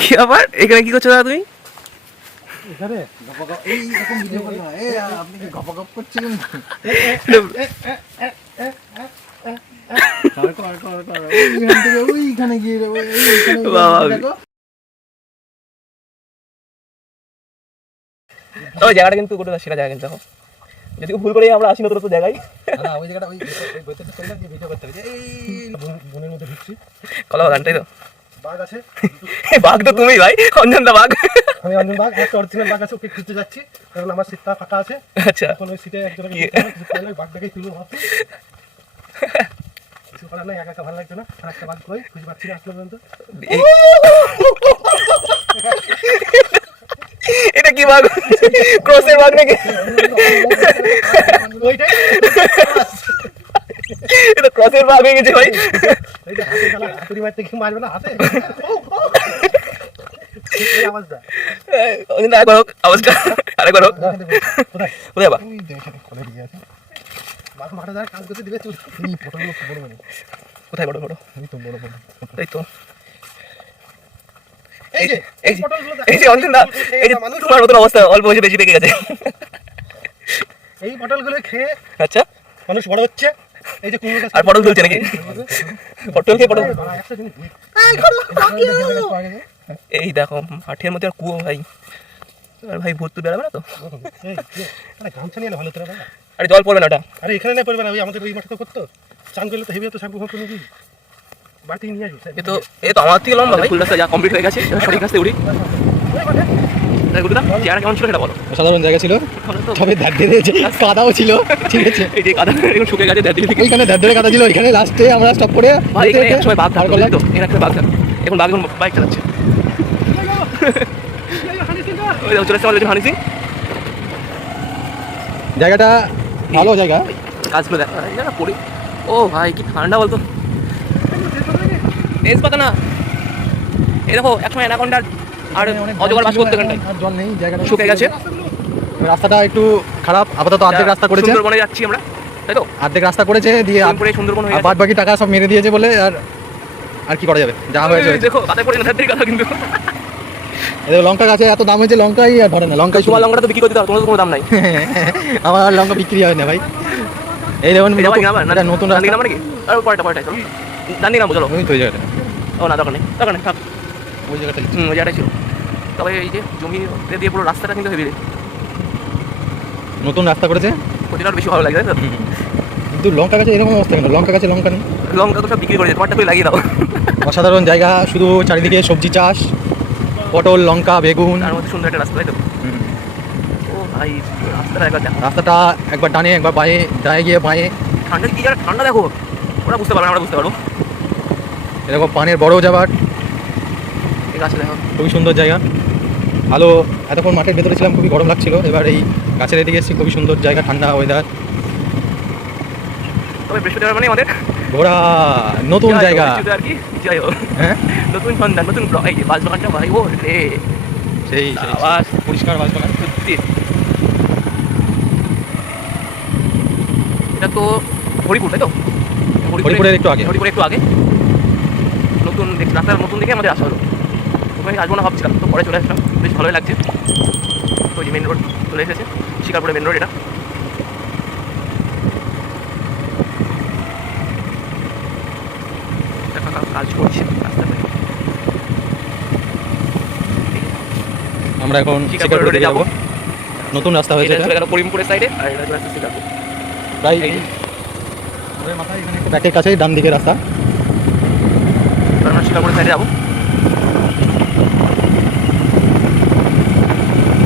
কি আবার এখানে কি করছো দাদা তুমি? এখানে এইরকম ভিডিও কল না, আপনি কি গপ গপ করছেন? ওইখানে গিয়ে ওই জায়গাটা কিন্তু গোটা সেরা জায়গা কিন্তু, দেখো যদি ভুল করে আমরা আসি নতুন নতুন জায়গায়। না ওই জায়গাটা ওই ভিডিও করতে হবে। এই বনের মধ্যে ঢুকছি, কলা বাগান, তাই তো? বাঘ আছে। বাঘ তো তুমি ভাই, অঞ্জন দা বাঘ। আমি অঞ্জন বাঘ, একটা অরিজিনাল বাঘ আছে, ওকে খুঁজতে যাচ্ছি কারণ আমার সিটটা ফাঁকা আছে। আচ্ছা, এখন ওই সিটে একজনকে বাঘটাকে তুলবো ভাবছি। কিছু করার নাই, একা একা ভালো লাগছে না। আর একটা বাঘ কই খুঁজে পাচ্ছি না আসলে পর্যন্ত। এটা কি বাঘ? ক্রসের বাঘ নাকি? ওইটাই এটা ক্রসের বাঘ হয়ে গেছে ভাই। এইটা হাতে গেল, হাতুড়ি মারতে কি মারবে না হাতে? এই আওয়াজটা অঞ্জন দা একবার হোক আওয়াজটা, আরেকবার হোক। কোথায় কোথায় বাঘ? ওই দেখেন কোলে দিয়ে আছে। বাঘ মাঠে দাঁড়া কাজ করতে দিবে তুই। এই ফটোগুলো বড় বড়। কোথায় বড় বড়? এই তো বড় বড়। তাই তো। এই যে এই ফটোগুলো এই যে অঞ্জন দা, এই যে তোমার মতন অবস্থা, অল্প বয়সে বেশি পেকে গেছে। এই পটলগুলো খেয়ে আচ্ছা, মানুষ বড় হচ্ছে। এই যে কুমড়ো গাছ আর পটল তুলছে নাকি? পটল খেয়ে পটল। একটা জিনিস এই দেখো মাঠের মধ্যে আর কুয়ো ভাই, আর ভাই ভূত তো বেড়াবে না তো? আরে গামছা নিয়ে ভালো তোরা। আরে জল পড়বে না ওটা? আরে এখানে না পড়বে না, ওই আমাদের ওই মাঠে তো করতো। চান করলে তো হেভি হতো, শ্যাম্পু ফাম্পু নিবি বাড়ি নিয়ে আসবি। এ তো আমার থেকে লম্বা ভাই। ফুল রাস্তা যা কমপ্লিট হয়ে গেছে, সঠিক রাস্তায় উড়ি। চেয়ারা কেমন ছিল সেটা বলো। সাধারণ জায়গা ছিল, তবে কাদাও ছিল, ঠিক আছে। এই যে কাদা এখন শুকে গেছে, ওইখানে ধারে কাদা ছিল, ওইখানে লাস্টে আমরা স্টপ করে ভাই এখানে এক সময় বাঘ থাকতো, তো এর একটা বাঘ থাকতো। এখন বাঘ এখন বাইক চালাচ্ছে। ওই চলে আসছে আমাদের হানি সিং। জায়গাটা ভালো জায়গা, কাজগুলো দেখা জায়গা পড়ি। ও ভাই কি ঠান্ডা বলতো। তেজ পাতা না, এই দেখো একসময় অ্যানাকোন্ডার আর অজগর বাস করতে, এখানটায় জল নেই, জায়গাটা শুকে গেছে। রাস্তাটা একটু খারাপ, আপাতত অর্ধেক রাস্তা করেছে। সুন্দরবনে যাচ্ছি আমরা, তাই তো? অর্ধেক রাস্তা করেছে দিয়ে সুন্দরবন হয়ে বাদ বাকি টাকা সব মেরে দিয়েছে বলে আর কি করা যাবে, যা হয়েছে। দেখো কাতে পড়ে না, কথা কিন্তু লঙ্কা গাছে এত দাম হয়েছে, লঙ্কাই আর ধরে না। লঙ্কাই তোমার লঙ্কাটা তো বিক্রি করতে দাও, তোমার তো কোনো দাম নাই। আমার লঙ্কা বিক্রি হয় না ভাই। এই দেখুন নতুন রাস্তা নাকি? আর পরেটা চলো, জানি না চলো। ওই তো জায়গাটা, ও না দোকানে থাক, ওই জায়গাটা ওই জায়গাটাই ছিল। তবে এই যে জমি দিয়ে পুরো রাস্তাটা কিন্তু হেভি, নতুন রাস্তা করেছে, প্রতিটা বেশি ভালো লাগে, তাই তো? কিন্তু লঙ্কা গাছে এরকম অবস্থা কেন? লঙ্কা গাছে লঙ্কা নেই, লঙ্কা তো সব বিক্রি করে, তোমারটা তুই লাগিয়ে দাও। অসাধারণ জায়গা, শুধু চারিদিকে সবজি চাষ, পটল, লঙ্কা, বেগুন, তার মধ্যে সুন্দর একটা রাস্তা, তাই তো? ও ভাই রাস্তাটা একবার ডানে একবার বাঁয়ে, ডায়ে গিয়ে বাঁয়ে। ঠান্ডা কি আর ঠান্ডা দেখো, ওরা বুঝতে পারবে, আমরা বুঝতে পারবো। এরকম পানের বড় যাবার, এই গাছে দেখো খুবই সুন্দর জায়গা। ভালো, এতক্ষণ মাঠের ভেতরে ছিলাম, খুবই গরম লাগছিল, এবার এই গাছের এদিকে এসেছি, খুবই সুন্দর জায়গা, ঠান্ডা ওয়েদার। তবে বৃহস্পতিবার মানে আমাদের ঘোরা নতুন জায়গা আর কি, যাই হোক। হ্যাঁ, নতুন সন্ধান, নতুন এই যে বাসবাগানটা ভাই, ও রে সেই আওয়াজ, পরিষ্কার বাসবাগান সত্যি। এটা তো হরিপুর, তাই তো? হরিপুরের একটু আগে, হরিপুরের একটু আগে। নতুন রাস্তার নতুন দেখে আমাদের আসা হলো। ওখানে আসবো না ভাবছিলাম, তো পরে চলে আসলাম, বেশ ভালোই লাগছে। তো ওই যে মেন রোড চলে এসেছে, শিকারপুরের মেন রোড এটা। কাজ করছে রাস্তাতে। আমরা এখন শিকারপুর রোডে যাব, নতুন রাস্তা হয়েছে, এটা চলে গেল করিমপুরের সাইডে, আর এটা চলে আসছে শিকারপুর। প্রায় ওই মাথায় এখানে একটু ব্যাকের কাছেই ডান দিকে রাস্তা, আমরা শিকারপুরের সাইডে যাবো।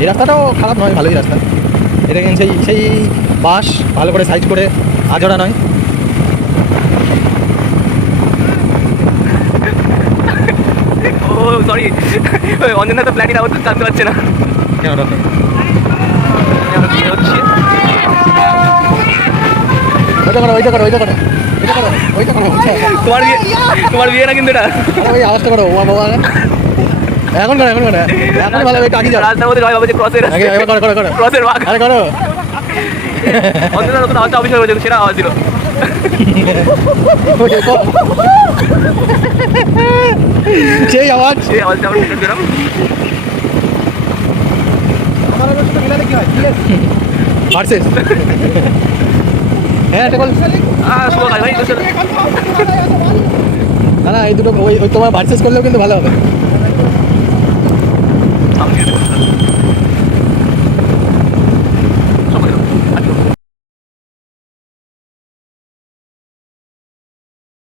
এই রাস্তাটাও খারাপ নয়, ভালোই রাস্তা। এটা কিন্তু সেই বাস ভালো করে সাইজ করে, আজরা নয়। ও সরি, অঞ্জনা তো প্ল্যানিং আবার জানতে পারছে না কেন রাস্তা হচ্ছে। তোমার বিয়ে না কিন্তু এটা, ওই আওয়াজটা করো, ও বাবা এখন করো এখন করো এখন ভালো একটু আগে যাও রাস্তার মধ্যে সবাই ভাবে যে ক্রসের আগে এবার করো করো করো ক্রসের ভাগ আরে করো অন্তত নতুন আওয়াজটা অফিস হয়ে গেছে, সেরা আওয়াজ ছিল। ওকে, করো। সেই আওয়াজ সেই আওয়াজটা আমরা শুনতে পেলাম। ভার্সেস হ্যাঁ এটা বল শুভ কাজ ভাই, না না এই দুটো ওই ওই তোমার ভার্সেস করলেও কিন্তু ভালো হবে